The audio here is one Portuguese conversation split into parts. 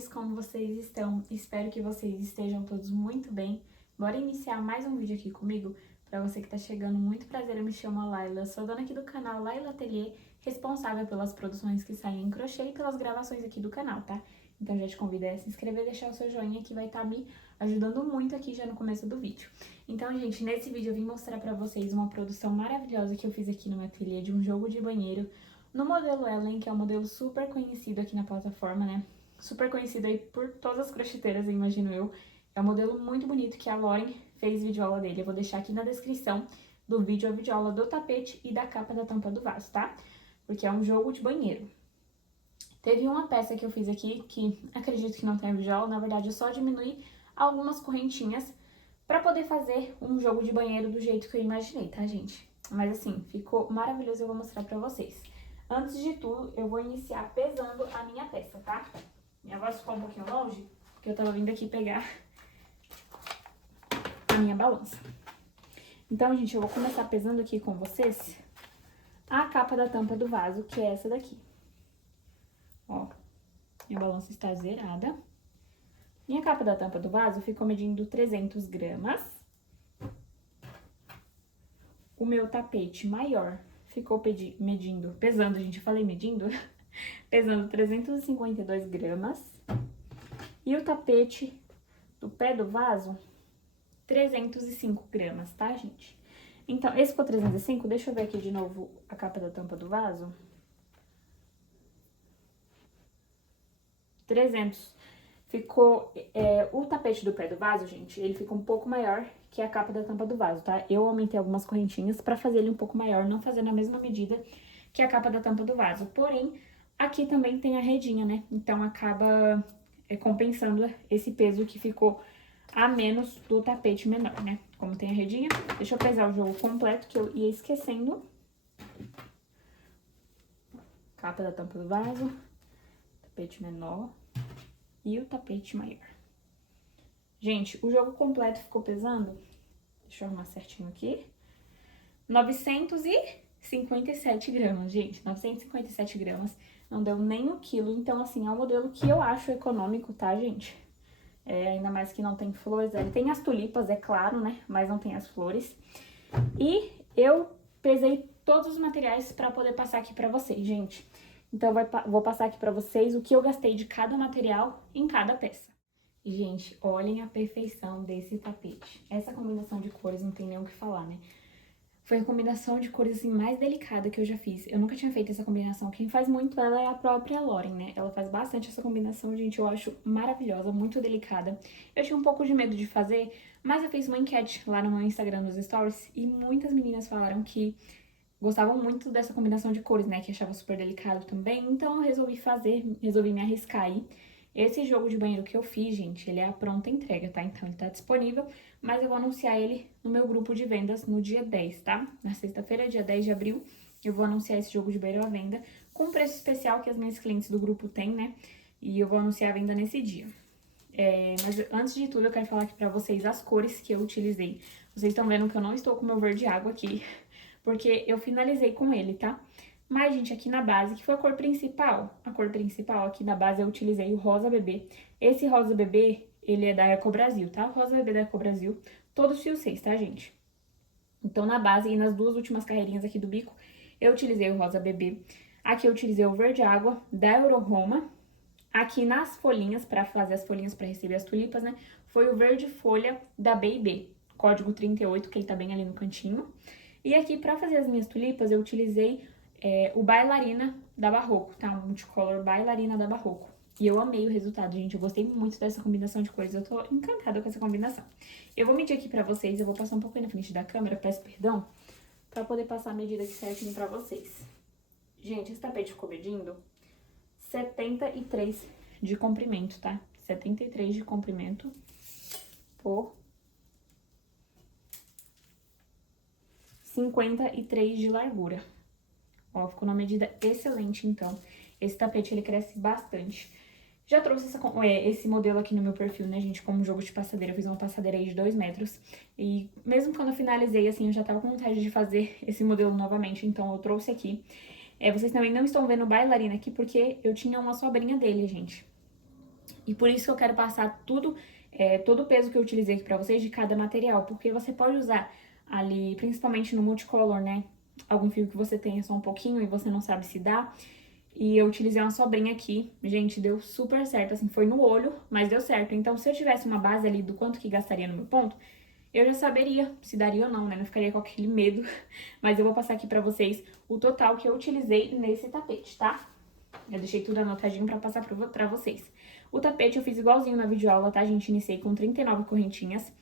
amores, como vocês estão? Espero que vocês estejam todos muito bem. Bora iniciar mais um vídeo aqui comigo? Para você que tá chegando, muito prazer, eu me chamo Laila, sou dona aqui do canal Laila Ateliê, responsável pelas produções que saem em crochê e pelas gravações aqui do canal, tá? Então já te convido a se inscrever e deixar o seu joinha que vai estar me ajudando muito aqui já no começo do vídeo. Então, gente, nesse vídeo eu vim mostrar pra vocês uma produção maravilhosa que eu fiz aqui no meu ateliê de um jogo de banheiro no modelo Ellen, que é um modelo super conhecido aqui na plataforma, né? Super conhecido aí por todas as crocheteiras, imagino eu. É um modelo muito bonito que a Lauren fez videoaula dele. Eu vou deixar aqui na descrição do vídeo a videoaula do tapete e da capa da tampa do vaso, tá? Porque é um jogo de banheiro. Teve uma peça que eu fiz aqui que acredito que não tem videoaula, na verdade eu só diminui algumas correntinhas pra poder fazer um jogo de banheiro do jeito que eu imaginei, tá, gente? Mas assim, ficou maravilhoso, eu vou mostrar pra vocês. Antes de tudo, eu vou iniciar pesando a minha peça, tá? Minha voz ficou um pouquinho longe, porque eu tava vindo aqui pegar a minha balança. Então, gente, eu vou começar pesando aqui com vocês a capa da tampa do vaso, que é essa daqui. Ó, minha balança está zerada. Minha capa da tampa do vaso ficou medindo 300 gramas. O meu tapete maior ficou pesando, gente, eu falei medindo, pesando 352 gramas. E o tapete do pé do vaso, 305 gramas, tá, gente? Então, esse ficou 305, deixa eu ver aqui de novo a capa da tampa do vaso. 300. Ficou, o tapete do pé do vaso, gente, ele fica um pouco maior que a capa da tampa do vaso, tá? Eu aumentei algumas correntinhas pra fazer ele um pouco maior, não fazer na mesma medida que a capa da tampa do vaso. Porém, aqui também tem a redinha, né? Então, acaba compensando esse peso que ficou a menos do tapete menor, né? Como tem a redinha. Deixa eu pesar o jogo completo, que eu ia esquecendo. Capa da tampa do vaso, tapete menor e o tapete maior. Gente, o jogo completo ficou pesando, deixa eu arrumar certinho aqui, 957 gramas, gente, 957 gramas, não deu nem um quilo, então assim, é um modelo que eu acho econômico, tá, gente? Ainda mais que não tem flores, ele tem as tulipas, é claro, né, mas não tem as flores. E eu pesei todos os materiais pra poder passar aqui pra vocês, gente. Então, vou passar aqui pra vocês o que eu gastei de cada material em cada peça. E, gente, olhem a perfeição desse tapete. Essa combinação de cores não tem nem o que falar, né? Foi a combinação de cores, assim, mais delicada que eu já fiz. Eu nunca tinha feito essa combinação. Quem faz muito ela é a própria Lauren, né? Ela faz bastante essa combinação, gente, eu acho maravilhosa, muito delicada. Eu tinha um pouco de medo de fazer, mas eu fiz uma enquete lá no meu Instagram, nos stories, e muitas meninas falaram que gostavam muito dessa combinação de cores, né? Que achavam super delicado também. Então, eu resolvi resolvi me arriscar aí. Esse jogo de banheiro que eu fiz, gente, ele é a pronta entrega, tá? Então, ele tá disponível, mas eu vou anunciar ele no meu grupo de vendas no dia 10, tá? Na sexta-feira, dia 10 de abril, eu vou anunciar esse jogo de banheiro à venda com preço especial que as minhas clientes do grupo têm, né? E eu vou anunciar a venda nesse dia. Mas antes de tudo, eu quero falar aqui pra vocês as cores que eu utilizei. Vocês estão vendo que eu não estou com o meu verde água aqui, porque eu finalizei com ele, tá? Mas, gente, aqui na base, que foi a cor principal aqui na base eu utilizei o rosa bebê. Esse rosa bebê, ele é da Eco Brasil, tá? O rosa bebê da Eco Brasil, todos fio 6, tá, gente? Então, na base e nas duas últimas carreirinhas aqui do bico, eu utilizei o rosa bebê. Aqui eu utilizei o verde água da Euro Roma. Aqui nas folhinhas, pra fazer as folhinhas pra receber as tulipas, né, foi o verde folha da B&B, código 38, que ele tá bem ali no cantinho. E aqui, pra fazer as minhas tulipas, eu utilizei o Bailarina da Barroco, tá? Um multicolor Bailarina da Barroco. E eu amei o resultado, gente. Eu gostei muito dessa combinação de cores. Eu tô encantada com essa combinação. Eu vou medir aqui pra vocês. Eu vou passar um pouquinho na frente da câmera, peço perdão, pra poder passar a medida aqui certinho pra vocês. Gente, esse tapete ficou medindo 73 de comprimento, tá? 73 de comprimento por 53 de largura. Ó, ficou numa medida excelente, então. Esse tapete, ele cresce bastante. Já trouxe esse modelo aqui no meu perfil, né, gente, como jogo de passadeira. Eu fiz uma passadeira aí de 2 metros. E mesmo quando eu finalizei, assim, eu já tava com vontade de fazer esse modelo novamente. Então, eu trouxe aqui. Vocês também não estão vendo o bailarina aqui, porque eu tinha uma sobrinha dele, gente. E por isso que eu quero passar tudo, todo o peso que eu utilizei aqui pra vocês de cada material, porque você pode usar ali, principalmente no multicolor, né? Algum fio que você tenha só um pouquinho e você não sabe se dá. E eu utilizei uma sobrinha aqui, gente, deu super certo, assim, foi no olho, mas deu certo. Então, se eu tivesse uma base ali do quanto que gastaria no meu ponto, eu já saberia se daria ou não, né? Não ficaria com aquele medo. Mas eu vou passar aqui pra vocês o total que eu utilizei nesse tapete, tá? Eu deixei tudo anotadinho pra passar pra vocês. O tapete eu fiz igualzinho na videoaula, tá, gente? Iniciei com 39 correntinhas.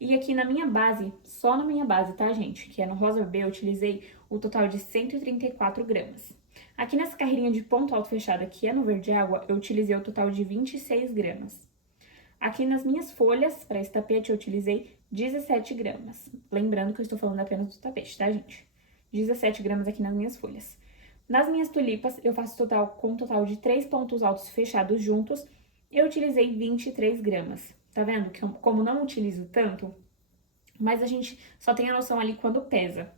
E aqui na minha base, só na minha base, tá, gente? Que é no rosa bebê, eu utilizei o total de 134 gramas. Aqui nessa carreirinha de ponto alto fechado, que é no verde água, eu utilizei o total de 26 gramas. Aqui nas minhas folhas, para esse tapete, eu utilizei 17 gramas. Lembrando que eu estou falando apenas do tapete, tá, gente? 17 gramas aqui nas minhas folhas. Nas minhas tulipas, eu faço com um total de 3 pontos altos fechados juntos, eu utilizei 23 gramas. Tá vendo? Que como não utilizo tanto, mas a gente só tem a noção ali quando pesa.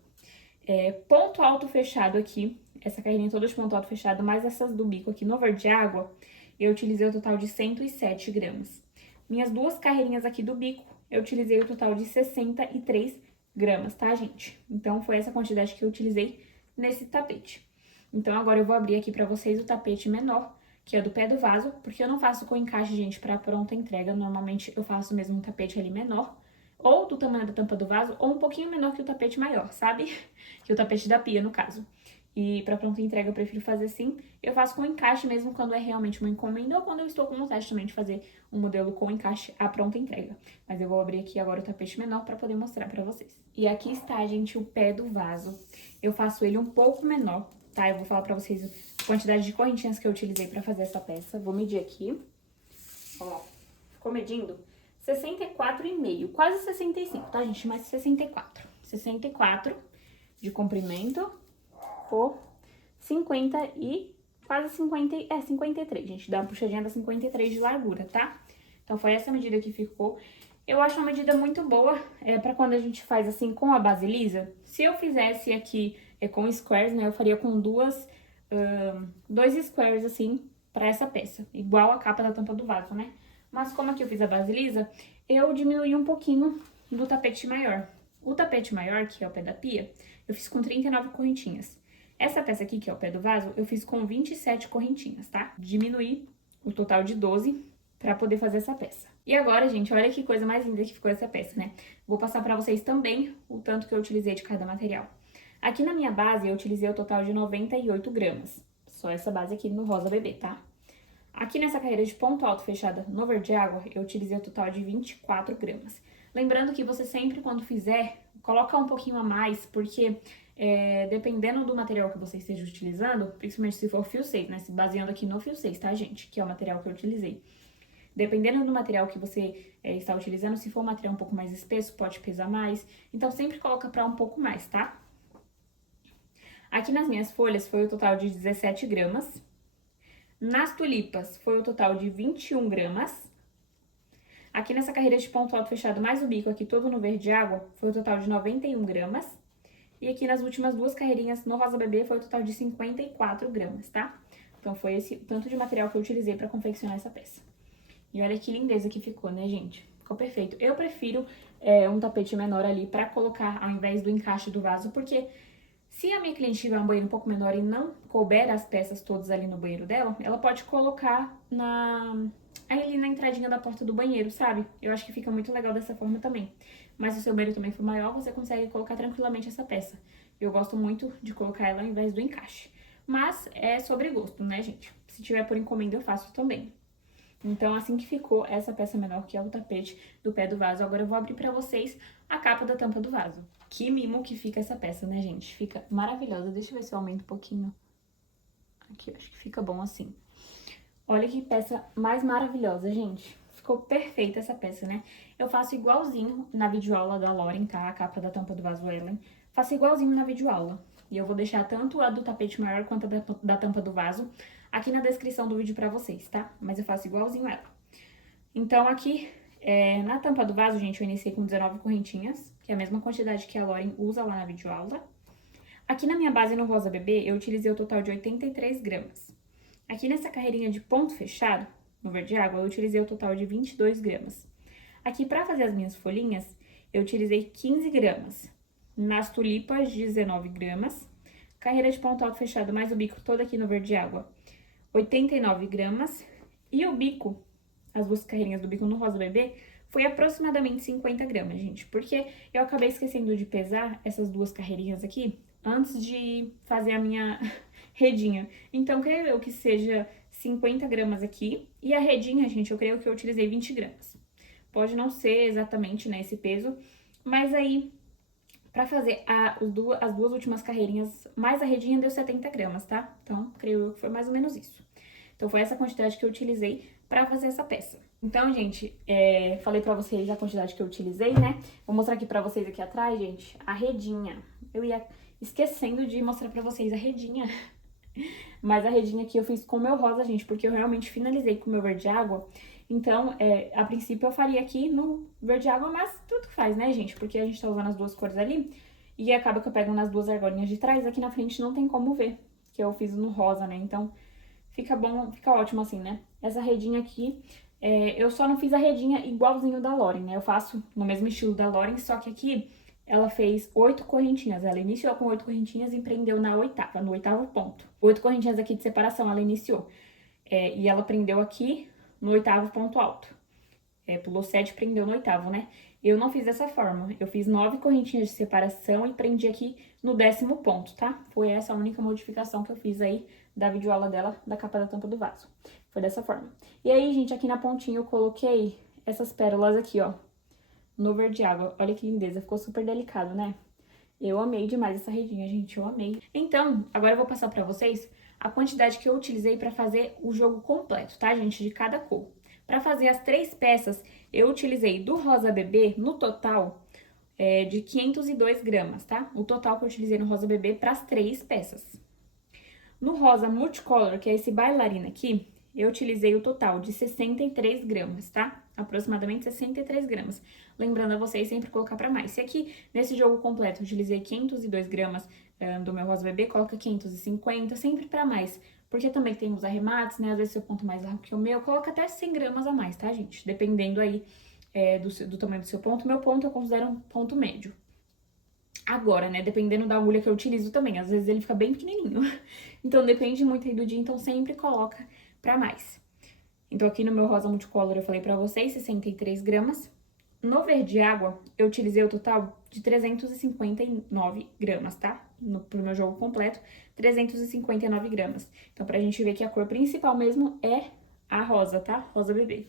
Ponto alto fechado aqui, essa carreirinha toda de ponto alto fechado, mais essas do bico aqui no verde água, eu utilizei o total de 107 gramas. Minhas duas carreirinhas aqui do bico, eu utilizei o total de 63 gramas, tá, gente? Então, foi essa quantidade que eu utilizei nesse tapete. Então, agora eu vou abrir aqui pra vocês o tapete menor, que é do pé do vaso, porque eu não faço com encaixe, gente, pra pronta entrega. Normalmente, eu faço mesmo um tapete ali menor, ou do tamanho da tampa do vaso, ou um pouquinho menor que o tapete maior, sabe? Que o tapete da pia, no caso. E para pronta entrega eu prefiro fazer assim. Eu faço com encaixe mesmo quando é realmente uma encomenda ou quando eu estou com vontade também de fazer um modelo com encaixe à pronta entrega. Mas eu vou abrir aqui agora o tapete menor para poder mostrar para vocês. E aqui está, gente, o pé do vaso. Eu faço ele um pouco menor, tá? Eu vou falar para vocês a quantidade de correntinhas que eu utilizei para fazer essa peça. Vou medir aqui. Ó, ficou medindo 64,5, quase 65, tá, gente? Mas 64. 64 de comprimento por 50 e quase 50, 53, gente. Dá uma puxadinha da 53 de largura, tá? Então, foi essa medida que ficou. Eu acho uma medida muito boa pra quando a gente faz assim com a base lisa. Se eu fizesse aqui com squares, né, eu faria com dois squares assim pra essa peça. Igual a capa da tampa do vaso, né? Mas como aqui eu fiz a base lisa, eu diminuí um pouquinho do tapete maior. O tapete maior, que é o pé da pia, eu fiz com 39 correntinhas. Essa peça aqui, que é o pé do vaso, eu fiz com 27 correntinhas, tá? Diminuí o total de 12 pra poder fazer essa peça. E agora, gente, olha que coisa mais linda que ficou essa peça, né? Vou passar pra vocês também o tanto que eu utilizei de cada material. Aqui na minha base, eu utilizei o total de 98 gramas. Só essa base aqui no rosa bebê, tá? Aqui nessa carreira de ponto alto fechada no verde água, eu utilizei o total de 24 gramas. Lembrando que você sempre, quando fizer, coloca um pouquinho a mais, porque dependendo do material que você esteja utilizando, principalmente se for fio 6, né? Se baseando aqui no fio 6, tá, gente? Que é o material que eu utilizei. Dependendo do material que você está utilizando, se for um material um pouco mais espesso, pode pesar mais. Então, sempre coloca pra um pouco mais, tá? Aqui nas minhas folhas foi o total de 17 gramas. Nas tulipas foi o total de 21 gramas. Aqui nessa carreira de ponto alto fechado mais o bico, aqui todo no verde água, foi o total de 91 gramas. E aqui nas últimas duas carreirinhas no rosa bebê foi o total de 54 gramas, tá? Então foi esse tanto de material que eu utilizei pra confeccionar essa peça. E olha que lindeza que ficou, né, gente? Ficou perfeito. Eu prefiro um tapete menor ali pra colocar ao invés do encaixe do vaso, porque se a minha cliente tiver um banheiro um pouco menor e não couber as peças todas ali no banheiro dela, ela pode colocar ali na entradinha da porta do banheiro, sabe? Eu acho que fica muito legal dessa forma também. Mas se o seu banheiro também for maior, você consegue colocar tranquilamente essa peça. Eu gosto muito de colocar ela ao invés do encaixe. Mas é sobre gosto, né, gente? Se tiver por encomenda, eu faço também. Então, assim que ficou essa peça menor, que é o tapete do pé do vaso. Agora eu vou abrir pra vocês a capa da tampa do vaso. Que mimo que fica essa peça, né, gente? Fica maravilhosa. Deixa eu ver se eu aumento um pouquinho. Aqui, eu acho que fica bom assim. Olha que peça mais maravilhosa, gente. Ficou perfeita essa peça, né? Eu faço igualzinho na videoaula da Lauren, tá? A capa da tampa do vaso Ellen. Faço igualzinho na videoaula. E eu vou deixar tanto a do tapete maior quanto a da tampa do vaso aqui na descrição do vídeo pra vocês, tá? Mas eu faço igualzinho ela. Então, aqui, na tampa do vaso, gente, eu iniciei com 19 correntinhas, que é a mesma quantidade que a Lauren usa lá na videoaula. Aqui na minha base no rosa bebê, eu utilizei o total de 83 gramas. Aqui nessa carreirinha de ponto fechado, no verde água, eu utilizei o total de 22 gramas. Aqui, para fazer as minhas folhinhas, eu utilizei 15 gramas. Nas tulipas, 19 gramas. Carreira de ponto alto fechado, mais o bico todo aqui no verde água, 89 gramas. E o bico, as duas carreirinhas do bico no rosa bebê, foi aproximadamente 50 gramas, gente. Porque eu acabei esquecendo de pesar essas duas carreirinhas aqui antes de fazer a minha redinha. Então, creio eu que seja 50 gramas aqui. E a redinha, gente, eu creio que eu utilizei 20 gramas. Pode não ser exatamente, né, esse peso, mas aí, pra fazer as duas últimas carreirinhas, mais a redinha, deu 70 gramas, tá? Então, creio eu que foi mais ou menos isso. Então, foi essa quantidade que eu utilizei pra fazer essa peça. Então, gente, falei pra vocês a quantidade que eu utilizei, né? Vou mostrar aqui pra vocês aqui atrás, gente, a redinha. Eu ia esquecendo de mostrar pra vocês a redinha. Mas a redinha aqui eu fiz com o meu rosa, gente, porque eu realmente finalizei com o meu verde água. Então, a princípio eu faria aqui no verde água, mas tudo faz, né, gente? Porque a gente tá usando as duas cores ali e acaba que eu pego nas duas argolinhas de trás, aqui na frente não tem como ver, que eu fiz no rosa, né? Então, fica bom, fica ótimo assim, né? Essa redinha aqui, eu só não fiz a redinha igualzinho da Lauren, né? Eu faço no mesmo estilo da Lauren, só que aqui ela fez 8 correntinhas. Ela iniciou com 8 correntinhas e prendeu na oitava, no oitavo ponto. 8 correntinhas aqui de separação ela iniciou. E ela prendeu aqui no oitavo ponto alto. Pulou 7 e prendeu no oitavo, né? Eu não fiz dessa forma. Eu fiz 9 correntinhas de separação e prendi aqui no 10º ponto, tá? Foi essa a única modificação que eu fiz aí da videoaula dela, da capa da tampa do vaso. Foi dessa forma. E aí, gente, aqui na pontinha eu coloquei essas pérolas aqui, ó, no verde água. Olha que lindeza, ficou super delicado, né? Eu amei demais essa redinha, gente, eu amei. Então, agora eu vou passar pra vocês a quantidade que eu utilizei pra fazer o jogo completo, tá, gente? De cada cor. Pra fazer as 3 peças, eu utilizei do rosa bebê, no total, de 502 gramas, tá? O total que eu utilizei no rosa bebê pras 3 peças. No rosa multicolor, que é esse bailarina aqui, eu utilizei o total de 63 gramas, tá? Aproximadamente 63 gramas. Lembrando a vocês sempre colocar pra mais. Se aqui, nesse jogo completo, eu utilizei 502 gramas do meu rosa bebê, coloca 550, sempre pra mais. Porque também tem os arremates, né? Às vezes seu ponto mais largo que o meu, coloca até 100 gramas a mais, tá, gente? Dependendo aí do tamanho do seu ponto. Meu ponto eu considero um ponto médio. Agora, né, dependendo da agulha que eu utilizo também, às vezes ele fica bem pequenininho. Então, depende muito aí do dia, então sempre coloca pra mais. Então, aqui no meu rosa multicolor eu falei pra vocês, 63 gramas. No verde água, eu utilizei o total de 359 gramas, tá? Pro meu jogo completo, 359 gramas. Então, pra gente ver que a cor principal mesmo é a rosa, tá? Rosa bebê.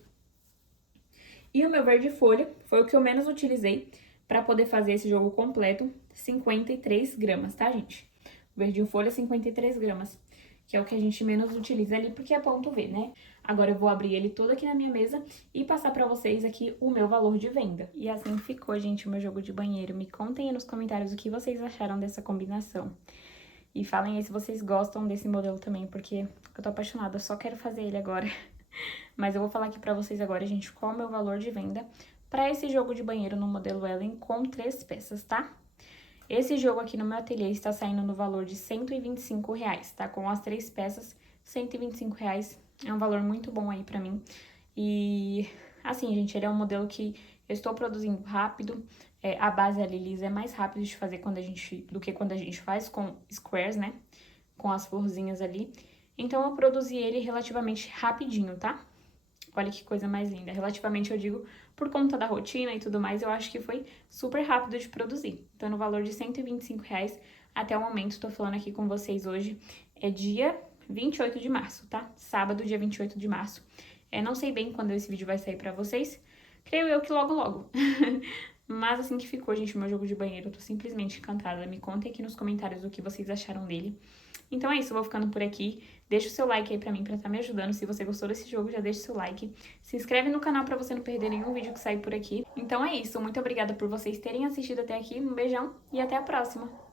E o meu verde folha foi o que eu menos utilizei pra poder fazer esse jogo completo, 53 gramas, tá, gente? O verdinho folha, 53 gramas, que é o que a gente menos utiliza ali, porque é ponto V, né? Agora eu vou abrir ele todo aqui na minha mesa e passar pra vocês aqui o meu valor de venda. E assim ficou, gente, o meu jogo de banheiro. Me contem aí nos comentários o que vocês acharam dessa combinação. E falem aí se vocês gostam desse modelo também, porque eu tô apaixonada, eu só quero fazer ele agora. Mas eu vou falar aqui pra vocês agora, gente, qual é o meu valor de venda pra esse jogo de banheiro no modelo Ellen com 3 peças, tá? Esse jogo aqui no meu ateliê está saindo no valor de R$125, tá? Com as 3 peças, R$125 é um valor muito bom aí pra mim. E, assim, gente, ele é um modelo que eu estou produzindo rápido. A base ali lisa é mais rápido de fazer do que quando a gente faz com squares, né? Com as florzinhas ali. Então, eu produzi ele relativamente rapidinho, tá? Olha que coisa mais linda. Relativamente, eu digo, por conta da rotina e tudo mais, eu acho que foi super rápido de produzir. Então, no valor de R$125, até o momento, tô falando aqui com vocês hoje, é dia 28 de março, tá? Sábado, dia 28 de março. Não sei bem quando esse vídeo vai sair pra vocês. Creio eu que logo, logo. Mas assim que ficou, gente, o meu jogo de banheiro, eu tô simplesmente encantada. Me contem aqui nos comentários o que vocês acharam dele. Então é isso, eu vou ficando por aqui. Deixa o seu like aí pra mim, pra estar me ajudando. Se você gostou desse jogo, já deixa o seu like. Se inscreve no canal pra você não perder nenhum vídeo que sair por aqui. Então é isso, muito obrigada por vocês terem assistido até aqui. Um beijão e até a próxima!